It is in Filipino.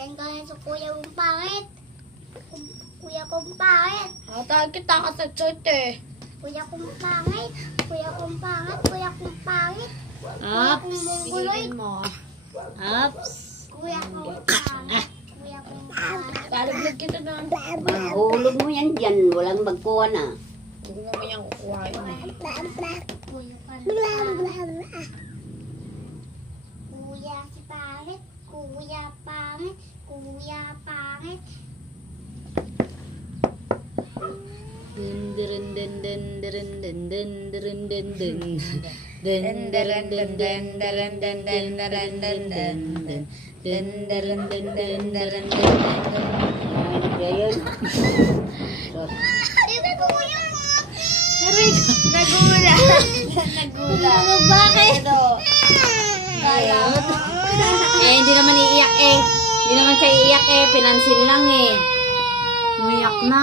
Diyan ka na sa kuya kong pangit. Kuya kong pangit. Tawag kita kasagsoy eh. Kuya kong pangit. Kuya kong pangit. Kuya kong pangit. Kuya Ups. kong mongoloy. Ups. Kuya kong pangit. Kuya kong pangit. Lalaglag kita doon. Mahulog mo yan dyan. Walang magkuha na. Hindi mo yan kukuhain eh. Kuya kong pangit. Kuya si pangit. Kuya pangit. Kuya pangit. Dun dun dun dun dun dun dun dun dun dun. Dun dun dun dun dun dun dun dun dun dun dun. Dun dun dun dun dun dun dun. Ayun. Iba ko kuya mo. Nagula. Nagula. Bakit? Eh, hindi naman iiyak eh. Hindi naman siya iiyak eh. Pinansin lang eh. Umiyak na.